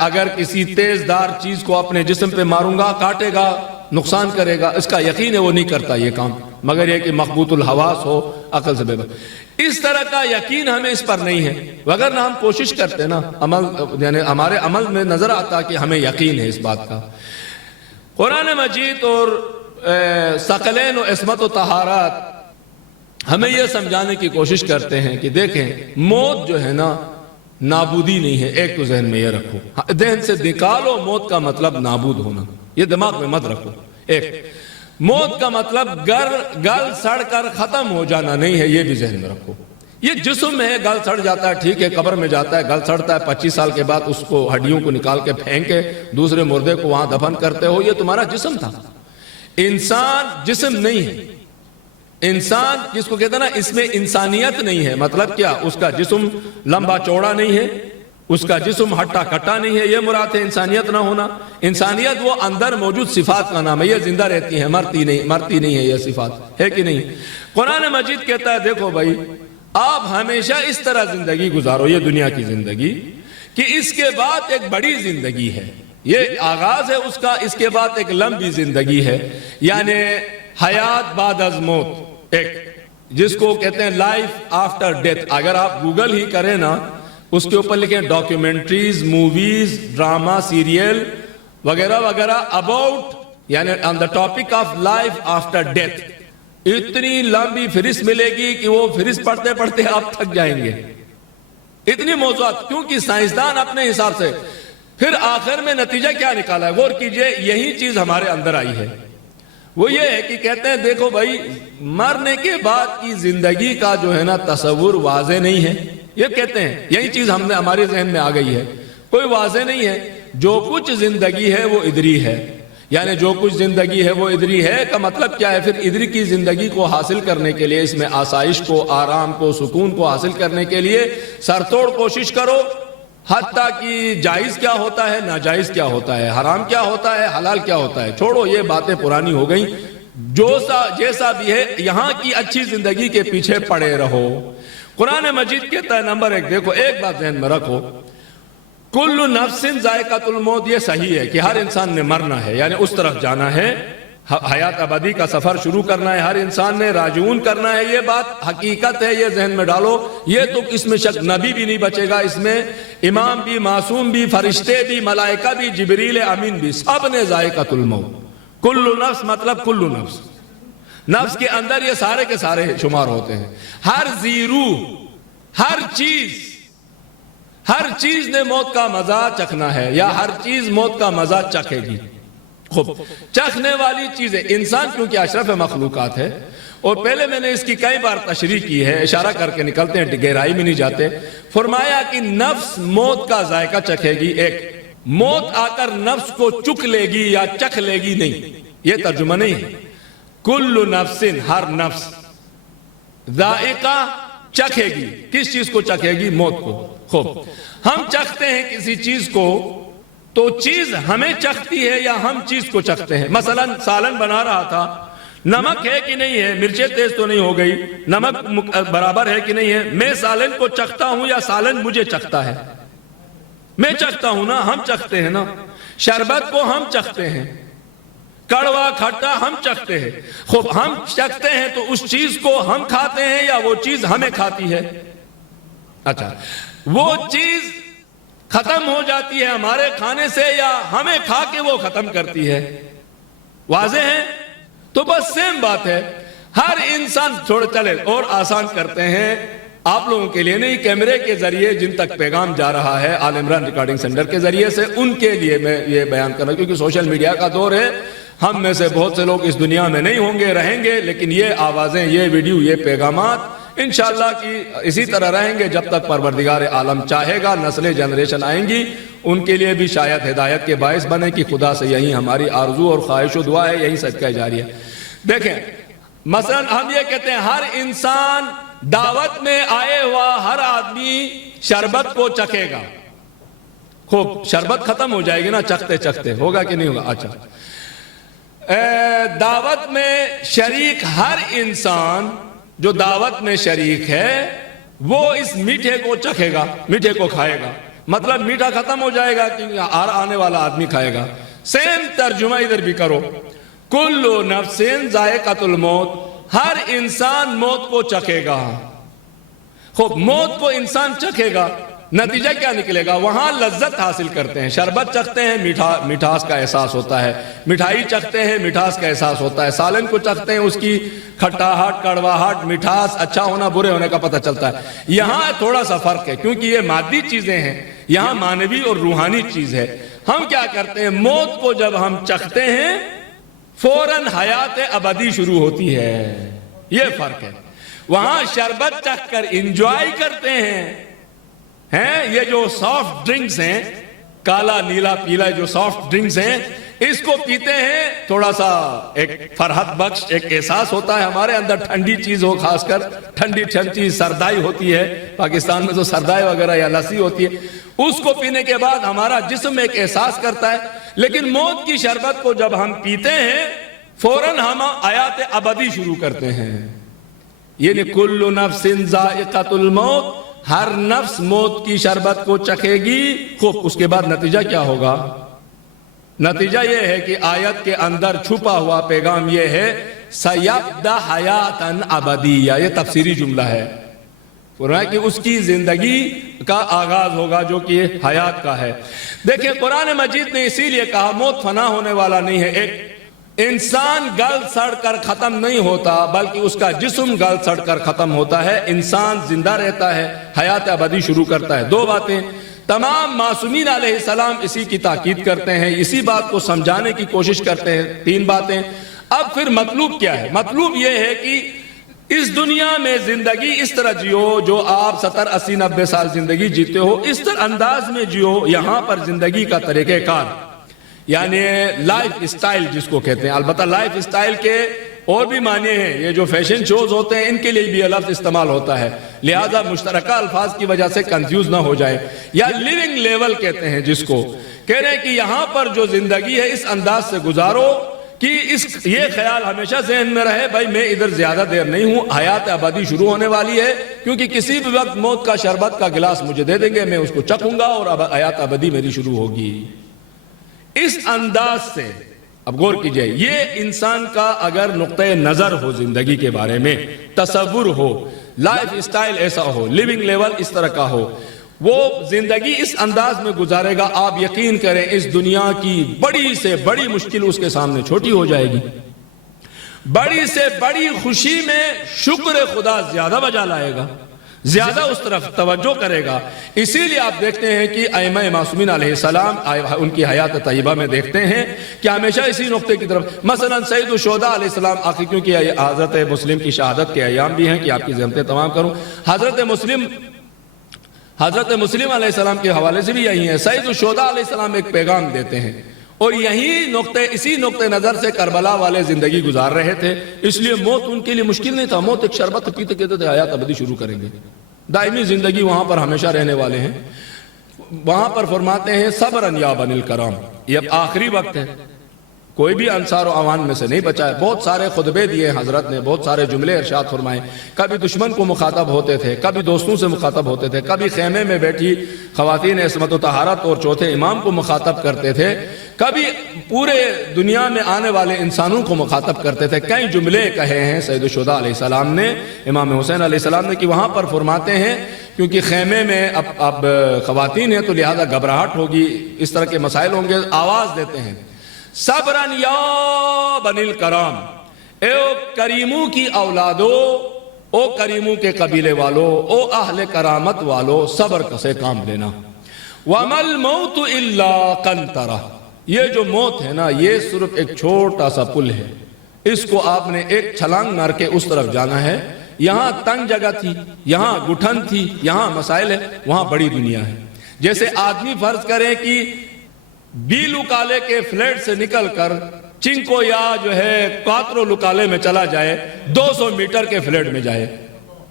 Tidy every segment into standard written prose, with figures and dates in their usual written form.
اگر کسی تیز دار چیز کو اپنے جسم پہ ماروں گا کاٹے گا نقصان کرے گا، اس کا یقین ہے وہ نہیں کرتا یہ کام، مگر یہ کہ مخبوط الحواس ہو، عقل سے بے بس، اس طرح کا یقین ہمیں اس پر نہیں ہے، وگرنہ ہم کوشش کرتے نا عمل، یعنی ہمارے عمل میں نظر آتا کہ ہمیں یقین ہے اس بات کا۔ قرآن مجید اور ثقلین و عصمت و طہارت ہمیں یہ سمجھانے کی کوشش کرتے ہیں کہ دیکھیں موت جو ہے نا نابودی نہیں ہے، ایک تو ذہن میں یہ رکھو، ذہن سے نکالو موت کا مطلب نابود ہونا، یہ دماغ میں مت رکھو۔ ایک موت کا مطلب گل سڑ کر ختم ہو جانا نہیں ہے، یہ بھی ذہن میں رکھو۔ یہ جسم ہے، گل سڑ جاتا ہے، ٹھیک ہے، قبر میں جاتا ہے، گل سڑتا ہے، 25 سال کے بعد اس کو ہڈیوں کو نکال کے پھینکے دوسرے مردے کو وہاں دفن کرتے ہو، یہ تمہارا جسم تھا۔ انسان جسم نہیں ہے، انسان جس کو کہتے ہیں نا اس میں انسانیت نہیں ہے، مطلب کیا؟ اس کا جسم لمبا چوڑا نہیں ہے، اس کا جسم ہٹا کٹا نہیں ہے، یہ مراد ہے انسانیت نہ ہونا۔ انسانیت وہ اندر موجود صفات کا نام ہے، یہ زندہ رہتی ہے، مرتی نہیں ہے، یہ صفات ہے کہ نہیں؟ قرآن مجید کہتا ہے دیکھو بھائی آپ ہمیشہ اس طرح زندگی گزارو، یہ دنیا کی زندگی، کہ اس کے بعد ایک بڑی زندگی ہے، یہ آغاز ہے اس کا، اس کے بعد ایک لمبی زندگی ہے، یعنی حیات بعد از موت، ایک جس کو کہتے ہیں لائف آفٹر ڈیتھ۔ اگر آپ گوگل ہی کریں نا اس کے اوپر لکھیں ڈاکیومنٹریز، موویز، ڈراما، سیریل وغیرہ وغیرہ اباؤٹ یعنی on the topic of life after death, اتنی لمبی فہرست ملے گی کہ وہ فہرست پڑھتے پڑھتے آپ تھک جائیں گے، اتنی موضوعات، کیونکہ سائنسدان اپنے حساب سے پھر آخر میں نتیجہ کیا نکالا ہے، غور کیجئے، یہی چیز ہمارے اندر آئی ہے، وہ یہ ہے کہ کہتے ہیں دیکھو بھائی مرنے کے بعد کی زندگی کا جو ہے نا تصور واضح نہیں ہے، یہ کہتے ہیں یہی چیز ہمارے ذہن میں آ گئی ہے، کوئی واضح نہیں ہے، جو کچھ زندگی ہے وہ ادھری ہے، یعنی جو کچھ زندگی ہے وہ ادھری ہے کا مطلب کیا ہے؟ پھر ادھری کی زندگی کو حاصل کرنے کے لیے، اس میں آسائش کو، آرام کو، سکون کو حاصل کرنے کے لیے سر توڑ کوشش کرو، حتیٰ کہ جائز کیا ہوتا ہے، ناجائز کیا ہوتا ہے، حرام کیا ہوتا ہے، حلال کیا ہوتا ہے، چھوڑو یہ باتیں پرانی ہو گئیں، جیسا بھی ہے یہاں کی اچھی زندگی کے پیچھے پڑے رہو۔ قرآن مجید کہتا ہے نمبر 1، دیکھو ایک بات ذہن میں رکھو، کل نفس ذائقۃ الموت، یہ صحیح ہے کہ ہر انسان نے مرنا ہے، یعنی اس طرف جانا ہے، حیات ابدی کا سفر شروع کرنا ہے، ہر انسان نے راجعون کرنا ہے، یہ بات حقیقت ہے، یہ ذہن میں ڈالو، یہ تو اس میں شک، نبی بھی نہیں بچے گا اس میں، امام بھی، معصوم بھی، فرشتے بھی، ملائکہ بھی، جبریل امین بھی، سب نے ذائقۃ الموت۔ کل نفس مطلب کل نفس، نفس کے اندر یہ سارے کے سارے شمار ہوتے ہیں، ہر زیرو، ہر چیز نے موت کا مزہ چکھنا ہے، یا ہر چیز موت کا مزہ چکھے گی۔ خوب چکھنے والی چیزیں، انسان کیونکہ اشرف مخلوقات ہے، اور پہلے میں نے اس کی کئی بار تشریح کی ہے، اشارہ کر کے نکلتے ہیں، گہرائی میں نہیں جاتے، فرمایا کہ نفس موت کا ذائقہ چکھے گی، ایک موت آ کر نفس کو چکھ لے گی یا چکھ لے گی نہیں، یہ ترجمہ نہیں ہے، کل نفس، ہر نفس، ذائقہ چکھے گی، کس چیز کو چکھے گی؟ موت کو۔ خوب ہم چکھتے ہیں کسی چیز کو تو چیز ہمیں چکھتی ہے یا ہم چیز کو چکھتے ہیں؟ مثلا سالن بنا رہا تھا، نمک ہے کہ نہیں ہے، مرچیں تیز تو نہیں ہو گئی، نمک برابر ہے کہ نہیں ہے، میں سالن کو چکھتا ہوں یا سالن مجھے چکھتا ہے؟ میں چکھتا ہوں نا، ہم چکھتے ہیں نا، شربت کو ہم چکھتے ہیں، کڑوا کھٹا ہم چکھتے ہیں۔ خوب ہم چکھتے ہیں تو اس چیز کو ہم کھاتے ہیں یا وہ چیز ہمیں کھاتی ہے؟ اچھا، وہ چیز ختم ہو جاتی ہے ہمارے کھانے سے یا ہمیں کھا کے وہ ختم کرتی ہے؟ واضح ہے؟ تو بس سیم بات ہے، ہر انسان، چھوڑ چلے اور آسان کرتے ہیں آپ لوگوں کے لیے نہیں، کیمرے کے ذریعے جن تک پیغام جا رہا ہے آل عمران ریکارڈنگ سینٹر کے ذریعے سے، ان کے لیے میں یہ بیان کرنا، کیونکہ سوشل میڈیا کا دور ہے، ہم میں سے بہت سے لوگ اس دنیا میں نہیں ہوں گے، رہیں گے، لیکن یہ آوازیں، یہ ویڈیو، یہ پیغامات انشاءاللہ کی اسی طرح رہیں گے جب تک پروردگار عالم چاہے گا، نسلیں جنریشن آئیں گی، ان کے لیے بھی شاید ہدایت کے باعث بنے کہ خدا سے یہی ہماری آرزو اور خواہش و دعا ہے، یہی صدقہ جاری ہے۔ دیکھیں مثلا ہم یہ کہتے ہیں ہر انسان، دعوت میں آئے ہوا ہر آدمی شربت کو چکھے گا، خوب شربت ختم ہو جائے گی نا چکھتے چکھتے، ہوگا کہ نہیں ہوگا؟ اچھا، دعوت میں شریک ہر انسان جو دعوت میں شریک ہے وہ اس میٹھے کو چکھے گا، میٹھے کو کھائے گا، مطلب میٹھا ختم ہو جائے گا کہ آنے والا آدمی کھائے گا. سیم ترجمہ ادھر بھی کرو, کل نفس ذائقۃ الموت, ہر انسان موت کو چکھے گا. خوب موت کو انسان چکھے گا, نتیجہ کیا نکلے گا؟ وہاں لذت حاصل کرتے ہیں, شربت چکھتے ہیں, مٹھاس کا احساس ہوتا ہے, مٹھائی چکھتے ہیں, مٹھاس کا احساس ہوتا ہے, سالن کو چکھتے ہیں, اس کی کھٹاہٹ, کڑواہٹ, مٹھاس, اچھا ہونا, برے ہونے کا پتہ چلتا ہے. یہاں تھوڑا سا فرق ہے کیونکہ یہ مادی چیزیں ہیں, یہاں معنوی اور روحانی چیز ہے. ہم کیا کرتے ہیں؟ موت کو جب ہم چکھتے ہیں فوراً حیات ابدی شروع ہوتی ہے, یہ فرق ہے. وہاں شربت چکھ کر انجوائے کرتے ہیں, یہ جو سافٹ ڈرنکس ہیں, کالا نیلا پیلا جو سافٹ ڈرنکس ہیں, اس کو پیتے ہیں, تھوڑا سا ایک فرحت بخش ایک احساس ہوتا ہے ہمارے اندر, ٹھنڈی چیز ہو, خاص کر ٹھنڈی چیز سردائی ہوتی ہے, پاکستان میں تو سردائی وغیرہ یا لسی ہوتی ہے, اس کو پینے کے بعد ہمارا جسم ایک احساس کرتا ہے. لیکن موت کی شربت کو جب ہم پیتے ہیں فوراً ہم حیات ابدی شروع کرتے ہیں. یعنی کل نفس ذائقۃ الموت, ہر نفس موت کی شربت کو چکھے گی. خوب, اس کے بعد نتیجہ کیا ہوگا؟ نتیجہ یہ ہے کہ آیت کے اندر چھپا ہوا پیغام یہ ہے, سیبدا حیاتاً ابدیہ, یہ تفسیری جملہ ہے. کہ اس کی زندگی کا آغاز ہوگا جو کہ حیات کا ہے. دیکھیں قرآن مجید نے اسی لیے کہا موت فنا ہونے والا نہیں ہے. ایک انسان گل سڑ کر ختم نہیں ہوتا بلکہ اس کا جسم گل سڑ کر ختم ہوتا ہے, انسان زندہ رہتا ہے, حیات ابدی شروع کرتا ہے. دو باتیں تمام معصومین علیہ السلام اسی کی تاکید کرتے ہیں, اسی بات کو سمجھانے کی کوشش کرتے ہیں. تین باتیں. اب پھر مطلوب کیا ہے؟ مطلوب یہ ہے کہ اس دنیا میں زندگی اس طرح جیو جو آپ 70 80 90 سال زندگی جیتے ہو, اس طرح انداز میں جیو. یہاں پر زندگی کا طریقہ کار یعنی لائف اسٹائل جس کو کہتے ہیں, البتہ لائف اسٹائل کے اور بھی معنی ہیں. یہ جو فیشن شوز ہوتے ہیں ان کے لیے بھی لفظ استعمال ہوتا ہے, لہذا مشترکہ الفاظ کی وجہ سے کنفیوز نہ ہو جائے. یا لیونگ لیول کہتے ہیں جس کو, کہہ رہے ہیں کہ یہاں پر جو زندگی ہے اس انداز سے گزارو کہ یہ خیال ہمیشہ ذہن میں رہے, بھائی میں ادھر زیادہ دیر نہیں ہوں, حیات ابدی شروع ہونے والی ہے, کیونکہ کسی بھی وقت موت کا شربت کا گلاس مجھے دے دیں گے, میں اس کو چکھوں گا اور اب حیات ابدی میری شروع ہوگی. اس انداز سے اب غور کیجئے, یہ انسان کا اگر نقطہ نظر ہو زندگی کے بارے میں, تصور ہو, لائف اسٹائل ایسا ہو, لیونگ لیول اس طرح کا ہو, وہ زندگی اس انداز میں گزارے گا, آپ یقین کریں اس دنیا کی بڑی سے بڑی مشکل اس کے سامنے چھوٹی ہو جائے گی, بڑی سے بڑی خوشی میں شکر خدا زیادہ بجا لائے گا, زیادہ اس طرف توجہ کرے گا. اسی لیے آپ دیکھتے ہیں کہ ائمہ معصومین علیہ السلام ان کی حیات طیبہ میں دیکھتے ہیں کہ ہمیشہ اسی نقطے کی طرف, مثلا سید الشہداء علیہ السلام, آخر کیونکہ حضرت مسلم کی شہادت کے ایام بھی ہیں کہ آپ کی ذمتیں تمام کروں, حضرت مسلم علیہ السلام کے حوالے سے بھی یہی ہے. سید الشہداء علیہ السلام ایک پیغام دیتے ہیں اور اسی نقطے نظر سے کربلا والے زندگی گزار رہے تھے, اس لیے موت ان کے لیے مشکل نہیں تھا. موت ایک شربت پیتے کہتے تھے حیات ابدی شروع کریں گے, دائمی زندگی وہاں پر ہمیشہ رہنے والے ہیں. وہاں پر فرماتے ہیں صبرن یا بنی الکرام, یہ اب آخری وقت ہے, کوئی بھی انصار و عوان میں سے نہیں بچا ہے. بہت سارے خطبے دیے حضرت نے, بہت سارے جملے ارشاد فرمائے, کبھی دشمن کو مخاطب ہوتے تھے, کبھی دوستوں سے مخاطب ہوتے تھے, کبھی خیمے میں بیٹھی خواتین عصمت و طہارت اور چوتھے امام کو مخاطب کرتے تھے, کبھی پورے دنیا میں آنے والے انسانوں کو مخاطب کرتے تھے. کئی جملے کہے ہیں سید الشہداء علیہ السلام نے, امام حسین علیہ السلام نے, کہ وہاں پر فرماتے ہیں کیونکہ خیمے میں اب خواتین ہیں تو لہذا گھبراہٹ ہوگی, اس طرح کے مسائل ہوں گے, آواز دیتے ہیں صبرن یا بنی الکرام, اے کریموں کی اولادو, او کریموں کے قبیلے والو, او اہل کرامت والو, صبر سے کام لینا. وَمَا الْمَوْتُ إِلَّا قَنْطَرَةٌ, یہ جو موت ہے نا یہ صرف ایک چھوٹا سا پل ہے, اس کو آپ نے ایک چھلانگ مار کے اس طرف جانا ہے. یہاں تنگ جگہ تھی, یہاں گٹھن تھی, یہاں مسائل ہے, وہاں بڑی دنیا ہے. جیسے آدمی فرض کرے کہ بیلو کالے کے فلیٹ سے نکل کر چنکو یا جو ہے کاترو لکالے میں چلا جائے, 200 میٹر کے فلیٹ میں جائے,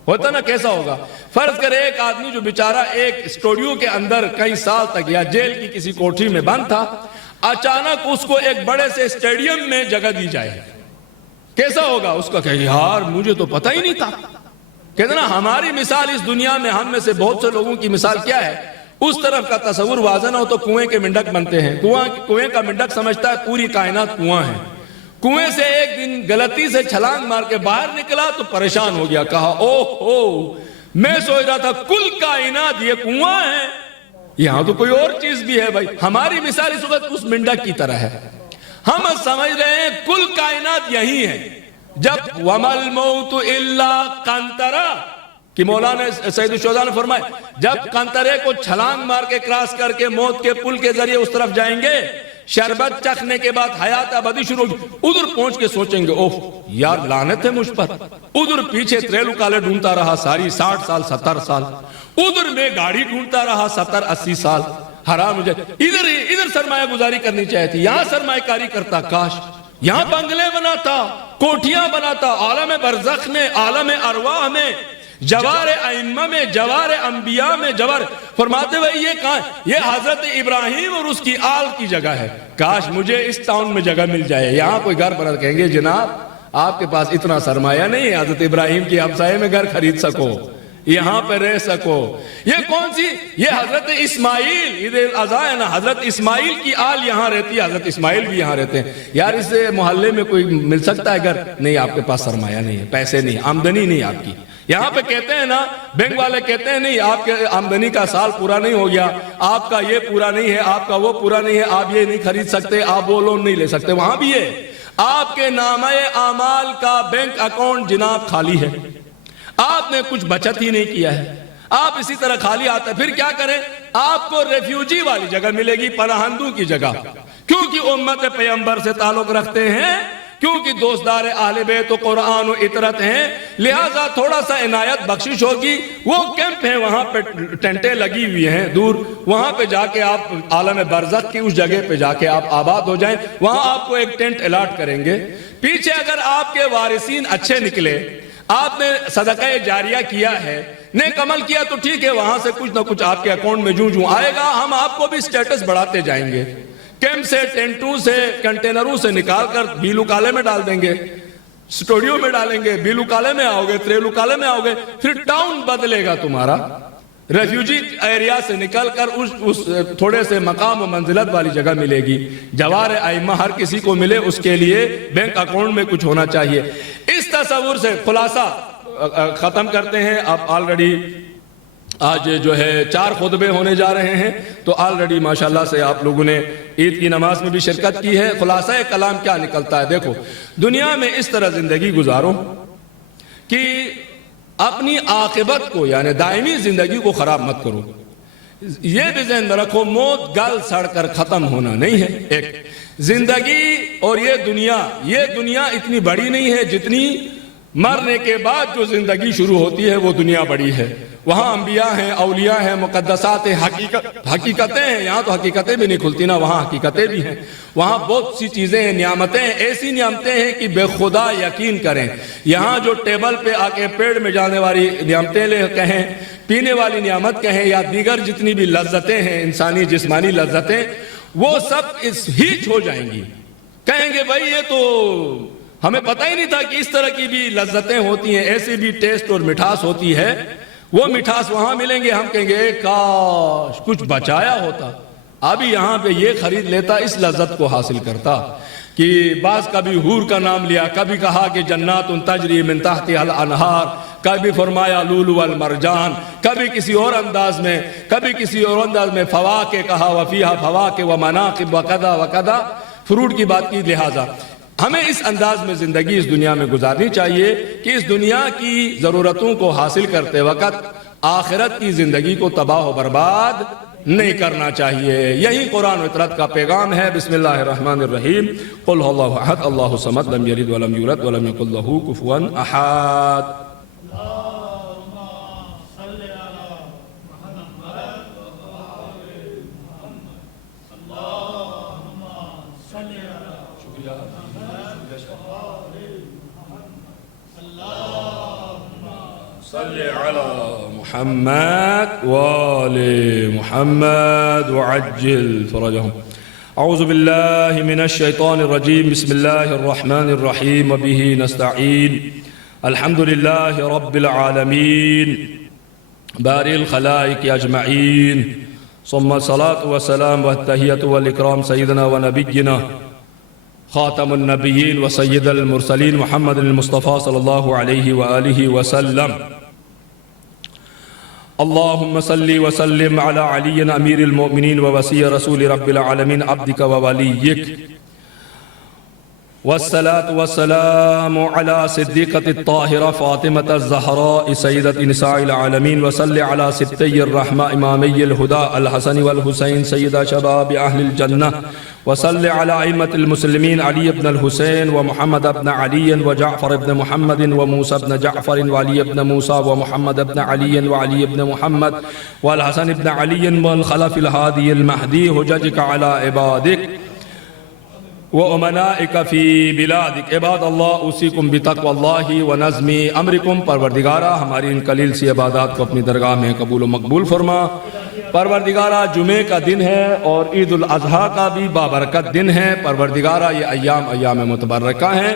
ہوتا نا کیسا ہوگا. فرض کرے ایک آدمی جو بیچارہ ایک اسٹوڈیو کے اندر کئی سال تک یا جیل کی کسی کوٹری میں بند تھا, اچانک اس کو ایک بڑے سے اسٹیڈیم میں جگہ دی جائے, کیسا ہوگا اس کا؟ کہ یار مجھے تو پتہ ہی نہیں تھا. کہتے نا ہماری مثال اس دنیا میں, ہم میں سے بہت سے لوگوں کی مثال کیا ہے, اس طرف کا تصور واضح نہ ہو تو کنویں کے منڈک بنتے ہیں. کنویں کا منڈک سمجھتا ہے پوری کائنات کنواں ہے. کنویں سے ایک دن غلطی سے چھلانگ مار کے باہر نکلا تو پریشان ہو گیا, کہا اوہ میں سوچ رہا تھا کل کائنات یہ کنواں ہے, یہاں تو کوئی اور چیز بھی ہے. بھائی ہماری مثال اس وقت اس منڈک کی طرح ہے. ہم سمجھ رہے ہیں کل کائنات یہی ہے. جب وَمَا الْمَوْتُ إِلَّا قَنْطَرَةٌ کہ مولانا سید الشہداء نے فرمائے جب قنطرے کو چھلانگ مار کے کراس کر کے موت کے پل کے ذریعے اس طرف جائیں گے, شربت چکھنے کے بعد حیات ابدی شروع ہوگی, ادھر پہنچ کے سوچیں گے اوہ یار لعنت ہے مجھ پر. ادھر پیچھے تریلو کالے ڈھونڈتا رہا ساری 60 سال 70 سال, ادھر میں گاڑی ڈھونڈتا رہا 70 80 سال, حرام ہو جائے. ادھر سرمایہ گزاری کرنی چاہیے تھی, یہاں سرمایہ کاری کرتا, کاش یہاں بنگلے بناتا, کوٹھیاں بناتا, عالم برزخ میں, عالم ارواح میں, جوار ائمہ میں, جوار انبیاء میں, جوار فرماتے ہوئے یہ کہاں, یہ حضرت ابراہیم اور اس کی آل کی جگہ ہے. کاش مجھے اس ٹاؤن میں جگہ مل جائے, یہاں کوئی گھر بنا. کہیں گے جناب آپ کے پاس اتنا سرمایہ نہیں ہے حضرت ابراہیم کی ہمسائے میں گھر خرید سکو, یہاں پہ رہ سکو. یہ کون سی, یہ حضرت اسماعیل, عید الاضحیٰ ہے نا, حضرت اسماعیل کی آل یہاں رہتی ہے, حضرت اسماعیل بھی یہاں رہتے ہیں. یار اس محلے میں کوئی مل سکتا ہے گھر؟ نہیں, آپ کے پاس سرمایہ نہیں ہے, پیسے نہیں, آمدنی نہیں آپ کی. یہاں پہ کہتے ہیں نا, بینک والے کہتے ہیں نہیں آپ کے آمدنی کا سال پورا نہیں ہو گیا, آپ کا یہ پورا نہیں ہے, آپ کا وہ پورا نہیں ہے, آپ یہ نہیں خرید سکتے, آپ وہ لون نہیں لے سکتے. وہاں بھی ہے آپ کے نامہ اعمال کا بینک اکاؤنٹ جناب خالی ہے, آپ نے کچھ بچت ہی نہیں کیا ہے, آپ اسی طرح خالی آتا ہے. پھر کیا کریں, آپ کو ریفیوجی والی جگہ ملے گی, پناہندوں کی جگہ, کیونکہ امت پیغمبر سے تعلق رکھتے ہیں, کیونکہ دوستدار اہل بیت و قرآن و اطرت ہیں, لہٰذا تھوڑا سا عنایت بخشش ہوگی. وہ کیمپ ہیں, وہاں پہ ٹینٹیں لگی ہوئی ہیں دور, وہاں پہ جا کے آپ عالم برزخ کی اس جگہ پہ جا کے آپ آباد ہو جائیں, وہاں آپ کو ایک ٹینٹ الاٹ کریں گے. پیچھے اگر آپ کے وارثین اچھے نکلے, آپ نے صدقہ جاریہ کیا ہے, نیک عمل کیا, تو ٹھیک ہے, وہاں سے کچھ نہ کچھ آپ کے اکاؤنٹ میں جوں آئے گا. ہم آپ کو بھی سٹیٹس بڑھاتے جائیں گے, کیمپ سے, ٹینٹوں سے, کنٹینروں سے نکال کر بیلو کالے میں ڈال دیں گے, سٹوڈیو میں ڈالیں گے, بیلو کالے میں آؤ گے, تریلو کالے میں آؤ گے, پھر ٹاؤن بدلے گا تمہارا. ریفیوجی ایریا سے نکل کر اس تھوڑے سے مقام و منزلت والی جگہ ملے گی. جوار ائمہ ہر کسی کو ملے, اس کے لیے بینک اکاؤنٹ میں کچھ ہونا چاہیے. اس تصور سے خلاصہ ختم کرتے ہیں. آپ آلریڈی آج جو ہے 4 خطبے ہونے جا رہے ہیں, تو آلریڈی ماشاءاللہ سے آپ لوگوں نے عید کی نماز میں بھی شرکت کی ہے. خلاصہ کلام کیا نکلتا ہے, دیکھو دنیا میں اس طرح زندگی گزارو کہ اپنی عاقبت کو, یعنی دائمی زندگی کو خراب مت کرو. یہ بھی ذہن میں رکھو, موت گل سڑ کر ختم ہونا نہیں ہے. ایک زندگی اور یہ دنیا اتنی بڑی نہیں ہے جتنی مرنے کے بعد جو زندگی شروع ہوتی ہے وہ دنیا بڑی ہے. وہاں انبیاء ہیں, اولیاء ہیں, مقدسات ہیں, حقیقتیں ہیں. یہاں تو حقیقتیں بھی نہیں کھلتی نا, وہاں حقیقتیں بھی ہیں. وہاں بہت سی چیزیں ہیں, نعمتیں ہیں, ایسی نعمتیں ہیں کہ بے خدا یقین کریں. یہاں جو ٹیبل پہ آ کے پیڑ میں جانے والی نعمتیں کہیں, پینے والی نعمت کہیں, یا دیگر جتنی بھی لذتیں ہیں, انسانی جسمانی لذتیں, وہ سب اس ہیچ ہو جائیں گی. کہیں گے بھائی یہ تو ہمیں پتہ ہی نہیں تھا کہ اس طرح کی بھی لذتیں ہوتی ہیں, ایسی بھی ٹیسٹ اور مٹھاس ہوتی ہے. وہ مٹھاس وہاں ملیں گے. ہم کہیں گے کاش کچھ بچایا ہوتا, ابھی یہاں پہ یہ خرید لیتا, اس لذت کو حاصل کرتا. کہ بعض کبھی حور کا نام لیا, کبھی کہا کہ جنات تجری من تحتها الانہار, کبھی فرمایا لولو والمرجان, کبھی کسی اور انداز میں فواکہ کہا, وفیہا فواکہ ومناقب وکذا وکذا, فروٹ کی بات کی. لہذا ہمیں اس انداز میں زندگی اس دنیا میں گزارنی چاہیے کہ اس دنیا کی ضرورتوں کو حاصل کرتے وقت آخرت کی زندگی کو تباہ و برباد نہیں کرنا چاہیے. یہی قرآن و اطرت کا پیغام ہے. بسم اللہ الرحمن الرحیم. قل هو اللہ احد اللہ الصمد لم یلد ولم یولد ولم یکن له کفوا احد. صلی علی محمد وآل محمد وعجل فرجهم. اعوذ باللہ من الشیطان الرجیم. بسم اللہ الرحمن الرحیم. وبه نستعین. الحمد للہ رب العالمین باری الخلائق اجمعین. ثم الصلاة والسلام والتحية والإكرام سيدنا ونبينا خاتم النبيين وسيد المرسلين محمد المصطفى صلى الله عليه وآله وسلم. اللهم صل وسلم على علي أمير المؤمنين ووصي رسول رب العالمين عبدك ووليك، والصلاة والسلام على صديقة الطاهرة فاطمة الزهراء سيدة نساء العالمين، وصل على سبتي الرحمة إمامي الهدى الحسن والحسين سيد شباب أهل الجنة، وصل على أئمة المسلمين علي بن الحسين ومحمد بن علي وجعفر بن محمد وموسى بن جعفر وعلي بن موسى ومحمد بن علي وعلي بن محمد والحسن بن علي والخلف الهادي المهدي حججك على عبادك وأمنائك في بلادك. عباد اللہ اوصیکم بتقوی اللہ ونظم امرکم. پروردگارہ ہماری ان قلیل سی عبادات کو اپنی درگاہ میں قبول و مقبول فرما. پروردگارہ جمعے کا دن ہے اور عید الاضحیٰ کا بھی بابرکت دن ہے. پروردگارہ یہ ایام متبرکہ ہیں.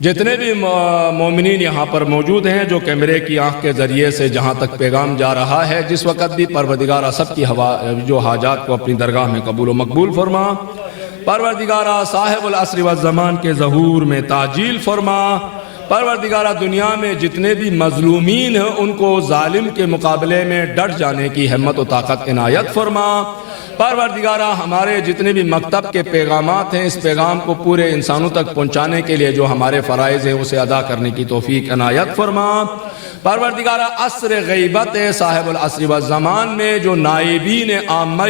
جتنے بھی مومنین یہاں پر موجود ہیں جو کیمرے کی آنکھ کے ذریعے سے جہاں تک پیغام جا رہا ہے، جس وقت بھی پروردگارہ سب کی جو حاجات کو اپنی درگاہ میں قبول و مقبول فرما. پروردگارہ صاحب العصر والزمان کے ظہور میں تعجیل فرما. پروردگارہ دنیا میں جتنے بھی مظلومین ہیں ان کو ظالم کے مقابلے میں ڈٹ جانے کی ہمت و طاقت عنایت فرما. پروردگارہ ہمارے جتنے بھی مکتب کے پیغامات ہیں، اس پیغام کو پورے انسانوں تک پہنچانے کے لیے جو ہمارے فرائض ہیں اسے ادا کرنے کی توفیق عنایت فرما. پروردگارہ عصر غیبت صاحب العصر والزمان میں جو نائبین عامہ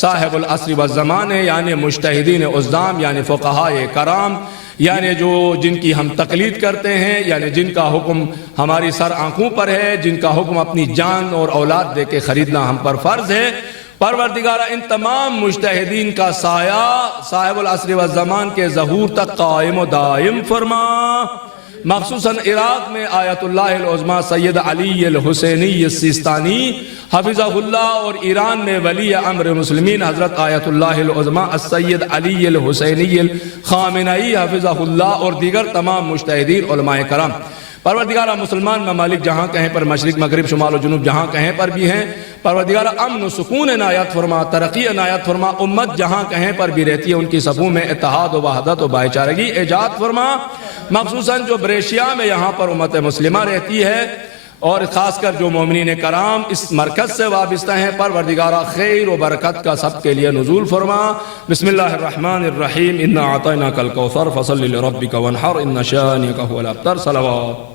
صاحب العصر والزمان یعنی مجتہدین عظام یعنی فقہائے کرام، یعنی جن کی ہم تقلید کرتے ہیں، یعنی جن کا حکم ہماری سر آنکھوں پر ہے، جن کا حکم اپنی جان اور اولاد دے کے خریدنا ہم پر فرض ہے. پروردگارہ ان تمام مجتہدین کا سایہ صاحب العصر والزمان کے ظہور تک قائم و دائم فرما. مخصوصاً عراق میں آیت اللہ العظمیٰ سید علی الحسینی السیستانی حفظہ اللہ، اور ایران میں ولی امر مسلمین حضرت آیت اللہ العظمیٰ السید علی الحسینی الخامنئی حفظہ اللہ، اور دیگر تمام مجتہدین علماء کرام. پروردگارہ مسلمان ممالک جہاں کہیں پر، مشرق مغرب شمال و جنوب جہاں کہیں پر بھی ہیں، پروردگارہ امن و سکون عنایت فرما، ترقی عنایت فرما. امت جہاں کہیں پر بھی رہتی ہے ان کی صفوں میں اتحاد و وحدت و بھائی چارگی ایجاد فرما. مخصوصاً جو بریشیا میں یہاں پر امت مسلمہ رہتی ہے اور خاص کر جو مومنین کرام اس مرکز سے وابستہ ہیں، پروردگارہ خیر و برکت کا سب کے لیے نزول فرما. بسم اللہ الرحمن الرحیم. انا اعطیناک الکوثر فصل لربک وانحر ان شانئک هو الابتر. صلوات.